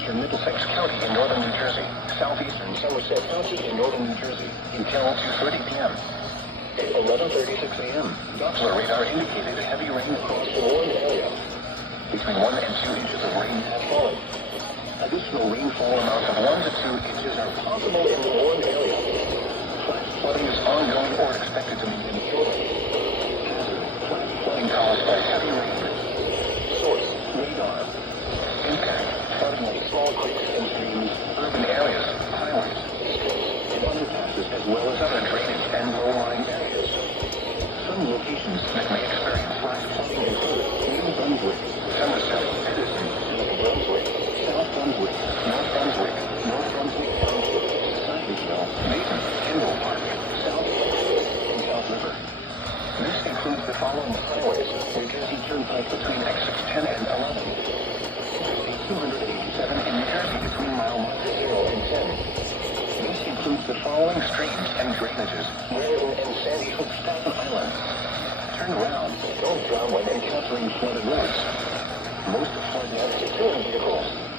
southwestern Middlesex County in northern New Jersey, southeastern Somerset County in northern New Jersey until 2:30 p.m. At 11:36 a.m., Doppler radar indicated heavy rain across the warned area. Between 1 and 2 inches of rain have fallen. Additional rainfall amounts of 1 to 2 inches are possible in the warned area. Flash flooding is ongoing or expected to begin shortly. Flash flooding caused by heavy rain. Source: radar. Impact: flooding of small creeks and streams, urban areas, highways, districts, and underpasses, as well as other drainage and low-lying areas. Some locations that may experience flash flooding include New Brunswick, Somerset, Edison, New Brunswick, South Brunswick, North Brunswick, North Brunswick Township, Sykesville, Dayton, Kendall Park, South Brunswick, and South River. This includes the following highways: New Jersey Turnpike between exits 10 and 11. 287 in New Jersey between mile 0 and 10. This includes the following streams and drainages: Warren and Sandy Hook, Staten Island. Turn around. Don't drown when encountering flooded roads. Most flood nets are vehicles.